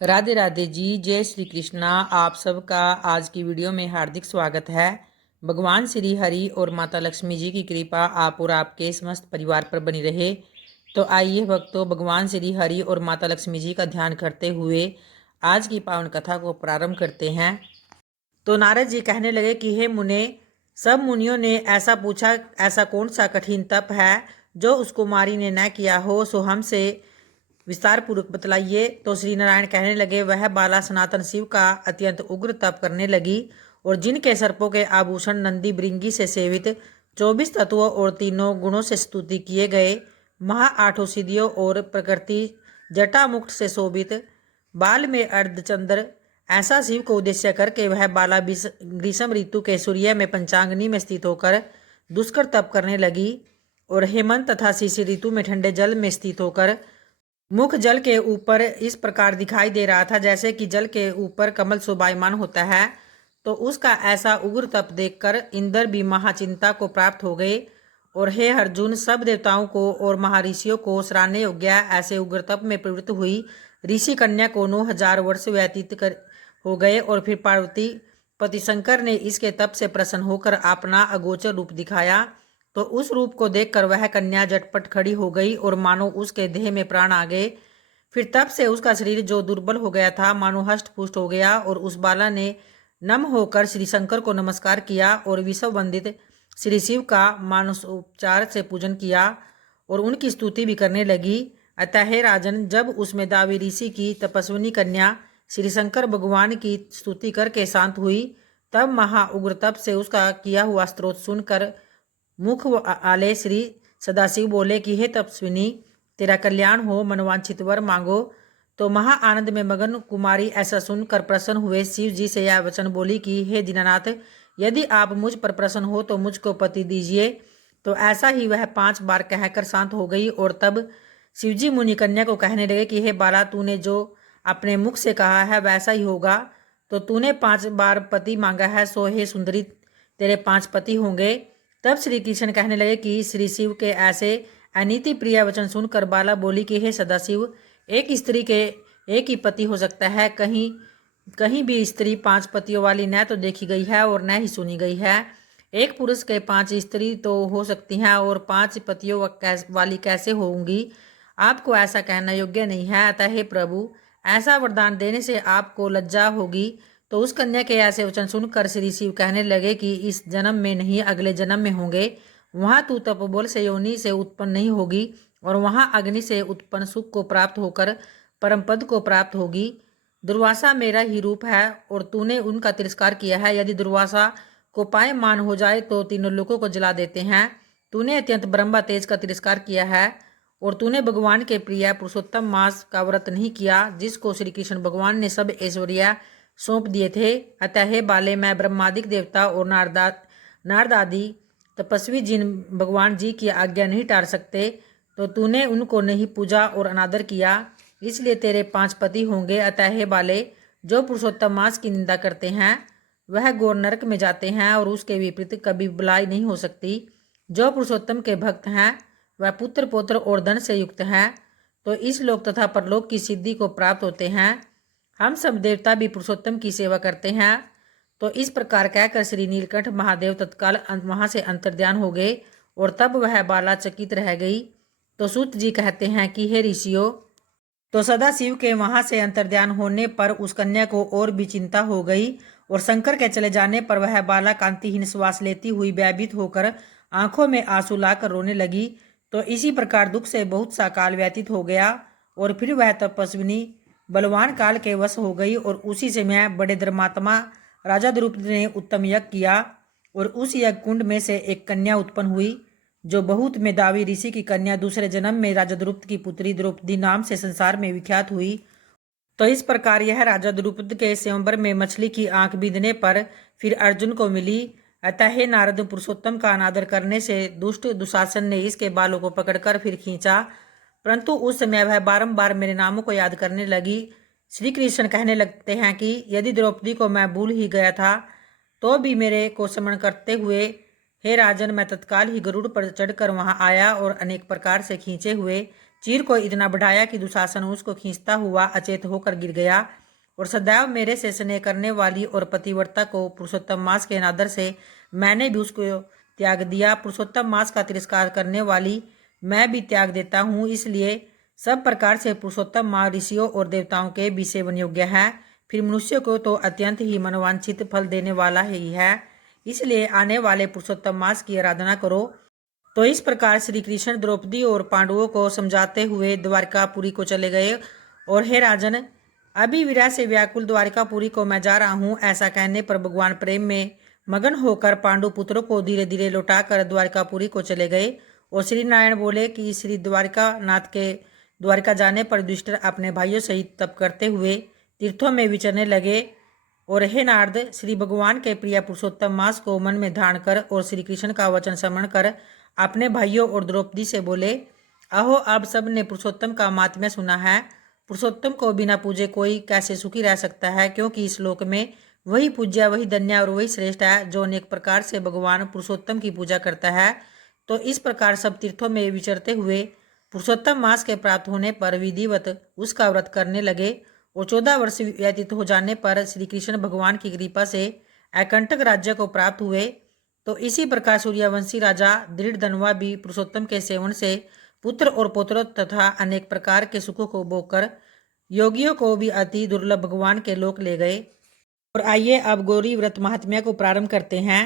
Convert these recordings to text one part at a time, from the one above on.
राधे राधे जी। जय श्री कृष्णा। आप सबका आज की वीडियो में हार्दिक स्वागत है। भगवान श्री हरि और माता लक्ष्मी जी की कृपा आप और आपके समस्त परिवार पर बनी रहे। तो आइए भक्तों, भगवान श्री हरि और माता लक्ष्मी जी का ध्यान करते हुए आज की पावन कथा को प्रारंभ करते हैं। तो नारद जी कहने लगे कि हे मुने, सब मुनियों ने ऐसा पूछा, ऐसा कौन सा कठिन तप है जो उस कुमारी ने न किया हो, सो हमसे विस्तार पूर्वक बतलाइए। तो श्री नारायण कहने लगे, वह बाला सनातन शिव का अत्यंत उग्र तप करने लगी और जिनके सर्पों के आभूषण नंदी भृंगी से सेवित 24 तत्वों और तीनों गुणों से स्तुति किए गए, महा आठों सिद्धियों और प्रकृति जटा मुक्त से शोभित बाल में अर्धचंद्र ऐसा शिव को उद्देश्य करके वह बाला ग्रीष्म ऋतु के सूर्य में पंचाग्नि में स्थित होकर दुष्कर तप करने लगी और हेमंत तथा शिशिर ऋतु में ठंडे जल में स्थित होकर मुख जल के ऊपर इस प्रकार दिखाई दे रहा था जैसे कि जल के ऊपर कमल शोभायमान होता है। तो उसका ऐसा उग्र तप देखकर इंद्र भी महाचिंता को प्राप्त हो गए और हे अर्जुन, सब देवताओं को और महर्षियों को सराहने योग्य ऐसे उग्र तप में प्रवृत्त हुई ऋषि कन्या को 9,000 वर्ष व्यतीत कर हो गए और फिर पार्वती पति शंकर ने इसके तप से प्रसन्न होकर अपना अगोचर रूप दिखाया। तो उस रूप को देखकर वह कन्या झटपट खड़ी हो गई और मानो उसके देह में प्राण आ गए। फिर तब से उसका शरीर जो दुर्बल हो गया था मानो हष्ट पुष्ट हो गया और उस बाला ने नम होकर श्री शंकर को नमस्कार किया और विश्व वंदित श्री शिव का मानसोपचार से पूजन किया और उनकी स्तुति भी करने लगी। अतः हे राजन, जब उस मेधावी ऋषि की तपस्विनी कन्या श्री शंकर भगवान की स्तुति करके शांत हुई, तब महा उग्र तप से उसका किया हुआ स्त्रोत सुनकर मुख आले श्री सदाशिव बोले कि हे तपस्विनी, तेरा कल्याण हो, मनवांछित वर मांगो। तो महा आनंद में मगन कुमारी ऐसा सुनकर प्रसन्न हुए शिव जी से यह वचन बोली कि हे दीनानाथ, यदि आप मुझ पर प्रसन्न हो तो मुझको पति दीजिए। तो ऐसा ही वह 5 बार कहकर शांत हो गई और तब शिवजी मुनि कन्या को कहने लगे कि हे बाला, तूने जो अपने मुख से कहा है वैसा ही होगा। तो तूने 5 बार पति मांगा है, सो हे सुंदरी, तेरे 5 पति होंगे। तब श्री कृष्ण कहने लगे कि श्री शिव के ऐसे अनीति प्रिय वचन सुनकर बाला बोली कि हे सदाशिव, एक स्त्री के एक ही पति हो सकता है, कहीं कहीं भी स्त्री 5 पतियों वाली न तो देखी गई है और न ही सुनी गई है। एक पुरुष के 5 स्त्री तो हो सकती हैं और 5 पतियों वाली कैसे होंगी? आपको ऐसा कहना योग्य नहीं है। अतः हे प्रभु, ऐसा वरदान देने से आपको लज्जा होगी। तो उस कन्या के ऐसे वचन सुनकर श्री शिव कहने लगे कि इस जन्म में नहीं, अगले जन्म में होंगे। वहाँ तू तपोबल से योनि से उत्पन्न नहीं होगी और वहाँ अग्नि से उत्पन्न सुख को प्राप्त होकर परम पद को प्राप्त होगी। दुर्वासा मेरा ही रूप है और तूने उनका तिरस्कार किया है। यदि दुर्वासा को पायमान हो जाए तो तीनों लोगों को जला देते हैं। तूने अत्यंत ब्रह्मा तेज का तिरस्कार किया है और तूने भगवान के प्रिय पुरुषोत्तम मास का व्रत नहीं किया, जिसको श्री कृष्ण भगवान ने सब ऐश्वर्य सौंप दिए थे। अतः हे बाले, मैं ब्रह्मादिक देवता और नारद आदि तपस्वी जिन भगवान जी की आज्ञा नहीं टाल सकते, तो तूने उनको नहीं पूजा और अनादर किया, इसलिए तेरे 5 पति होंगे। अतः हे बाले, जो पुरुषोत्तम मास की निंदा करते हैं वह घोर नरक में जाते हैं और उसके विपरीत कभी बुलाई नहीं हो सकती। जो पुरुषोत्तम के भक्त हैं वह पुत्र पौत्र और धन से युक्त हैं, तो इस लोक तथा परलोक की सिद्धि को प्राप्त होते हैं। हम सब देवता भी पुरुषोत्तम की सेवा करते हैं। तो इस प्रकार कहकर श्री नीलकंठ महादेव तत्काल वहां से अंतर्ध्यान हो गए और तब वह बाला चकित रह गई। तो सूत जी कहते हैं कि हे ऋषियों, तो सदा शिव के वहां से अंतर्ध्यान होने पर उस कन्या को और भी चिंता हो गई और शंकर के चले जाने पर वह बाला कांतिहीन श्वास लेती हुई भयभीत होकर आंखों में आंसू लाकर रोने लगी। तो इसी प्रकार दुख से बहुत सा काल व्यतीत हो गया और फिर वह तपस्विनी बलवान काल के वश हो गई और उसी से मैं बड़े धर्मात्मा राजा द्रुपद ने उत्तम यज्ञ किया और उस यज्ञ कुंड में से एक कन्या उत्पन्न हुई, जो बहुत मेधावी ऋषि की कन्या दूसरे जन्म में राजा द्रुपद की पुत्री द्रौपदी नाम से संसार में विख्यात हुई। तो इस प्रकार यह राजा द्रुपद के स्वयंवर में मछली की आंख बींधने पर फिर अर्जुन को मिली। अतः हे नारद, पुरुषोत्तम का अनादर करने से दुष्ट दुशासन ने इसके बालों को पकड़कर फिर खींचा, परंतु उस समय वह बारंबार मेरे नामों को याद करने लगी। श्री कृष्ण कहने लगते हैं कि यदि द्रौपदी को मैं भूल ही गया था तो भी मेरे को स्मरण करते हुए हे राजन, मैं तत्काल ही गरुड़ पर चढ़कर वहां आया और अनेक प्रकार से खींचे हुए चीर को इतना बढ़ाया कि दुशासन उसको खींचता हुआ अचेत होकर गिर गया। और सदैव मेरे से स्नेह करने वाली और पतिव्रता को पुरुषोत्तम मास के अनादर से मैंने भी उसको त्याग दिया। पुरुषोत्तम मास का तिरस्कार करने वाली मैं भी त्याग देता हूँ। इसलिए सब प्रकार से पुरुषोत्तम मास ऋषियों और देवताओं के भी सेवन योग्य है। फिर मनुष्य को तो अत्यंत ही मनोवांछित फल देने वाला ही है। इसलिए आने वाले पुरुषोत्तम मास की आराधना करो। तो इस प्रकार श्री कृष्ण द्रौपदी और पांडवों को समझाते हुए द्वारकापुरी को चले गए। और हे राजन, अभी विरह से व्याकुल द्वारकापुरी को मैं जा रहा हूँ। ऐसा कहने पर भगवान प्रेम में मगन होकर पांडु पुत्रों को धीरे धीरे लौटाकर द्वारकापुरी को चले गए। और श्री नारायण बोले कि श्री द्वारका नाथ के द्वारका जाने पर युधिष्ठिर अपने भाइयों सहित तप करते हुए तीर्थों में विचरने लगे। और हे नारद, श्री भगवान के प्रिय पुरुषोत्तम मास को मन में धारण कर और श्री कृष्ण का वचन स्मरण कर अपने भाइयों और द्रौपदी से बोले, अहो अब सब ने पुरुषोत्तम का माहात्म्य सुना है। पुरुषोत्तम को बिना पूजे कोई कैसे सुखी रह सकता है, क्योंकि इस लोक में वही पूज्य, वही धन्य और वही श्रेष्ठ है जो अनेक प्रकार से भगवान पुरुषोत्तम की पूजा करता है। तो इस प्रकार सब तीर्थों में विचरते हुए पुरुषोत्तम मास के प्राप्त होने पर विधिवत उसका व्रत करने लगे। और 14 वर्ष व्यतीत हो जाने पर श्री कृष्ण भगवान की कृपा से अकंटक राज्य को प्राप्त हुए। तो इसी प्रकार सूर्यवंशी राजा दृढ़धनुआ भी पुरुषोत्तम के सेवन से पुत्र और पौत्र तथा अनेक प्रकार के सुखों को भोगकर योगियों को भी अति दुर्लभ भगवान के लोक ले गए। और आइए अब गौरी व्रत महात्म्य को प्रारंभ करते हैं।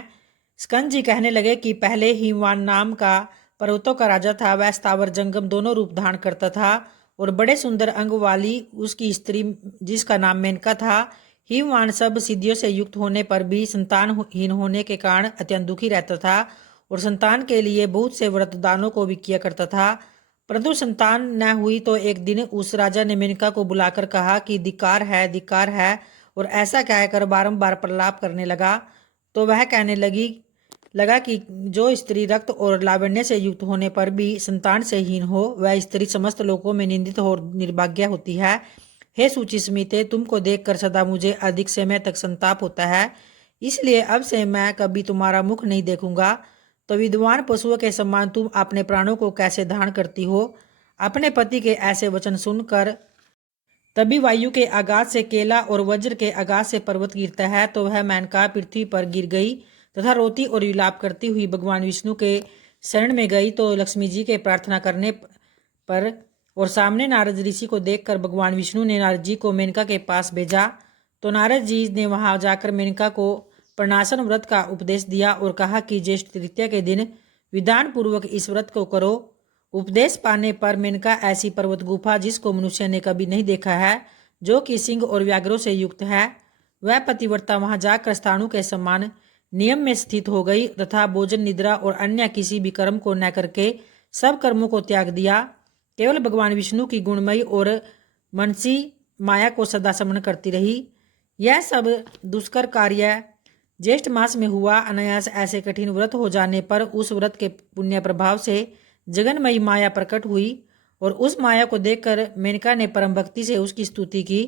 स्कंद जी कहने लगे कि पहले हिमवान नाम का पर्वतों का राजा था। वह स्थावर जंगम दोनों रूप धारण करता था और बड़े सुंदर अंग वाली उसकी स्त्री जिसका नाम मेनका था। हिमवान सब सिद्धियों से युक्त होने पर भी संतानहीन होने के कारण अत्यंत दुखी रहता था और संतान के लिए बहुत से व्रत दानों को भी किया करता था। परंतु संतान न हुई तो एक दिन उस राजा ने मेनका को बुलाकर कहा कि धिक्कार है, धिक्कार है। और ऐसा कहकर बारंबार प्रलाप करने लगा। तो वह कहने लगा कि जो स्त्री रक्त और लावण्य से युक्त होने पर भी संतान से हीन हो, वह स्त्री समस्त लोकों में निंदित और निर्भाग्य होती है। हे सूची स्मिते, तुमको देखकर सदा मुझे अधिक समय तक संताप होता है। इसलिए अब से मैं कभी तुम्हारा मुख नहीं देखूंगा। तो विद्वान पशुओं के समान तुम अपने प्राणों को कैसे धारण करती हो। अपने पति के ऐसे वचन सुनकर तभी वायु के आघात से केला और वज्र के आघात से पर्वत गिरता है। तो वह मेनका पृथ्वी पर गिर गई तथा रोती और विलाप करती हुई भगवान विष्णु के शरण में गई। तो लक्ष्मी जी के प्रार्थना करने पर और सामने नारद ऋषि को देखकर भगवान विष्णु ने नारद जी को मेनका के पास भेजा। तो नारद जी ने वहां जाकर मेनका को प्रणाशन व्रत का उपदेश दिया और कहा कि ज्येष्ठ तृतीया के दिन विधान पूर्वक इस व्रत को करो। उपदेश पाने पर मेनका ऐसी पर्वत गुफा जिसको मनुष्य ने कभी नहीं देखा है, जो कि सिंह और व्याघ्रों से युक्त है, वह पतिव्रता वहां जाकर स्थाणु के समान नियम में स्थित हो गई तथा भोजन, निद्रा और अन्य किसी भी कर्म को न करके सब कर्मों को त्याग दिया। केवल भगवान विष्णु की गुणमयी और मनसी माया को सदा स्मरण करती रही। यह सब दुष्कर कार्य ज्येष्ठ मास में हुआ। अनायास ऐसे कठिन व्रत हो जाने पर उस व्रत के पुण्य प्रभाव से जगन्मयी माया प्रकट हुई और उस माया को देखकर मेनका ने परम भक्ति से उसकी स्तुति की।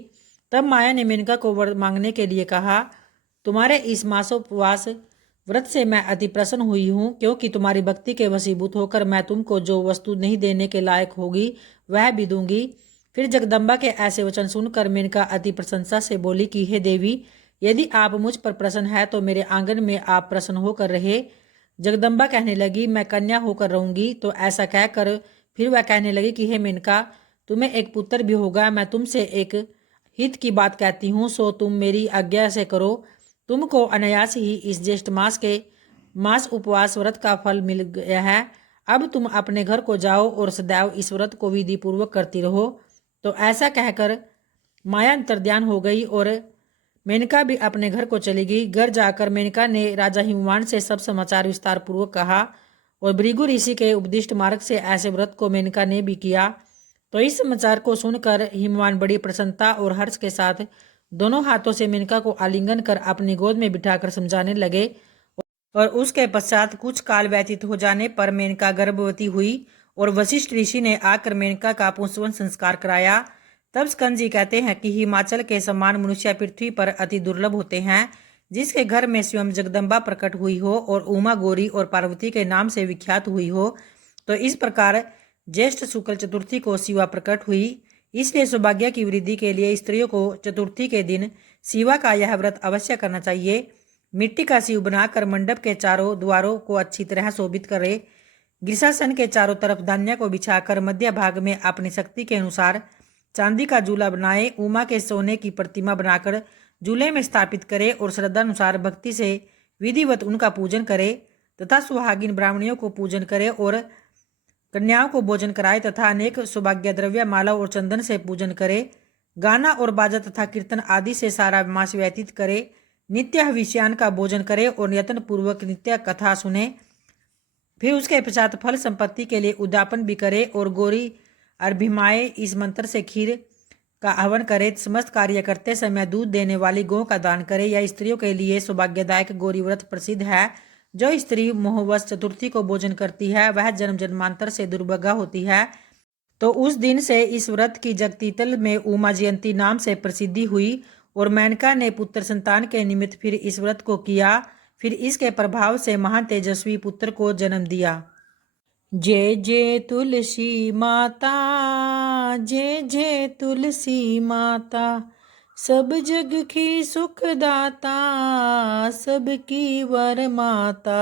तब माया ने मेनका को वर मांगने के लिए कहा, तुम्हारे इस मासोपवास व्रत से मैं अति प्रसन्न हुई हूँ, क्योंकि तुम्हारी भक्ति के वशीभूत होकर मैं तुमको जो वस्तु नहीं देने के लायक होगी वह भी दूंगी। फिर जगदम्बा के ऐसे वचन सुनकर मेनका अति प्रशंसा से बोली कि हे देवी, यदि आप मुझ पर प्रसन्न है तो मेरे आंगन में आप प्रसन्न होकर रहे। जगदम्बा कहने लगी, मैं कन्या होकर रहूंगी। तो ऐसा कहकर फिर वह कहने लगी कि हे मेनका, तुम्हें एक पुत्र भी होगा। मैं तुमसे एक हित की बात कहती हूँ, सो तुम मेरी आज्ञा से करो। तुमको अनायास ही इस ज्येष्ठ मास के मास उपवास व्रत का फल मिल गया है। अब तुम अपने घर को जाओ और सदैव इस व्रत को विधि पूर्वक करती रहो। तो ऐसा कहकर माया अंतर्ध्यान हो गई और मेनका भी अपने घर को चली गई। घर जाकर मेनका ने राजा हिमवान से सब समाचार विस्तार पूर्वक कहा और भृगु ऋषि के उपदिष्ट मार्ग से ऐसे व्रत को मेनका ने भी किया। तो इस समाचार को सुनकर हिमवान बड़ी प्रसन्नता और हर्ष के साथ दोनों हाथों से मेनका को आलिंगन कर अपनी गोद में बिठाकर समझाने लगे। और उसके पश्चात कुछ काल व्यतीत हो जाने पर मेनका गर्भवती हुई और वशिष्ठ ऋषि ने आकर मेनका का पुंसवन संस्कार कराया। तब स्कंद जी कहते हैं कि हिमाचल के समान मनुष्य पृथ्वी पर अति दुर्लभ होते हैं, जिसके घर में स्वयं जगदम्बा प्रकट हुई हो और उमा, गौरी और पार्वती के नाम से विख्यात हुई हो। तो इस प्रकार ज्येष्ठ शुक्ल चतुर्थी को शिवा प्रकट हुई, इसलिए सौभाग्य की वृद्धि के लिए स्त्रियों को चतुर्थी के दिन शिवा का यह व्रत अवश्य करना चाहिए। मिट्टी का शिव बनाकर मंडप के चारों द्वारों को अच्छी तरह शोभित करें। गृहासन के चारों तरफ धान्य को बिछाकर मध्य भाग में अपनी शक्ति के अनुसार चांदी का झूला बनाए। उमा के सोने की प्रतिमा बनाकर झूले में स्थापित करे और श्रद्धानुसार भक्ति से विधिवत उनका पूजन करे तथा सुहागिन ब्राह्मणियों को पूजन करे और कन्याओं को भोजन कराए तथा अनेक सौभाग्य द्रव्य माला और चंदन से पूजन करे। गाना और बाजा तथा कीर्तन आदि से सारा मास व्यतीत करे। नित्य हविष्यान का भोजन करे और यत्न पूर्वक नित्य कथा सुने। फिर उसके पश्चात फल संपत्ति के लिए उद्यापन भी करे और गौरी अर्भिमाए इस मंत्र से खीर का हवन करे। समस्त कार्य करते समय दूध देने वाली गौ का दान करे। यह स्त्रियों के लिए सौभाग्यदायक गौरी व्रत प्रसिद्ध है। जो स्त्री मोहवश चतुर्थी को भोजन करती है वह जन्म जन्मांतर से दुर्भागा होती है। तो उस दिन से इस व्रत की जगतीतल में उमा जयंती नाम से प्रसिद्धि हुई और मेनका ने पुत्र संतान के निमित्त फिर इस व्रत को किया। फिर इसके प्रभाव से महान तेजस्वी पुत्र को जन्म दिया। जय जय तुलसी माता, जय जय तुलसी माता, सब जग की सुखदाता, सबकी वर माता।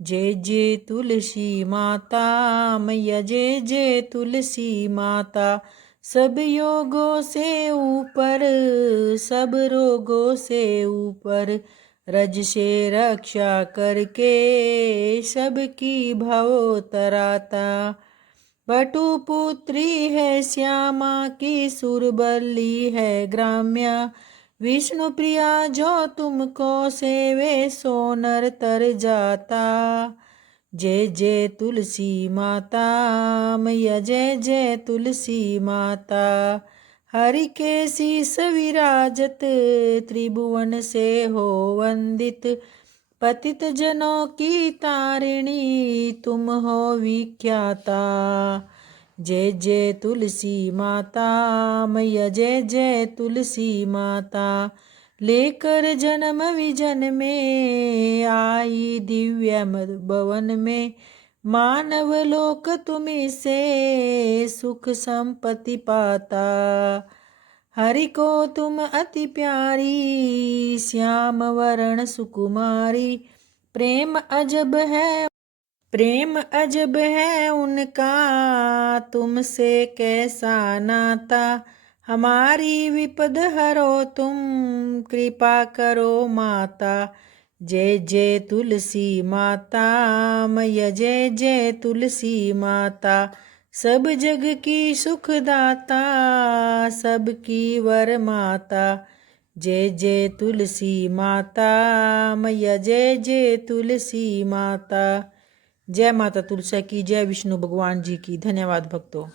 जय जय तुलसी माता मैया, जय जय तुलसी माता, सब योगों से ऊपर, सब रोगों से ऊपर, रज से रक्षा करके सबकी भव तराता। पटुपुत्री है श्यामा की, सुरबली है ग्राम्या, विष्णु प्रिया जो तुमको सेवे सो नर तर जाता। जय जय तुलसी माता मैया, जय जय तुलसी माता, हरि के शीस विराजत, त्रिभुवन से हो वंदित, पतित जनों की तारिणी तुम हो विख्याता। जय जय तुलसी माता मैया, जय जय तुलसी माता, लेकर जन्म विजन में आई दिव्य भवन में, मानव लोक तुम्हीं से सुख संपत्ति पाता। हरि को तुम अति प्यारी, श्याम वरण सुकुमारी, प्रेम अजब है, प्रेम अजब है उनका, तुमसे कैसा नाता, हमारी विपद हरो तुम, कृपा करो माता। जय जय तुलसी माता मैया, जय जय तुलसी माता, सब जग की सुखदाता, सबकी वर माता। जय जय तुलसी माता मैया, जय जय तुलसी माता। जय माता तुलसी की, जय विष्णु भगवान जी की। धन्यवाद भक्तों।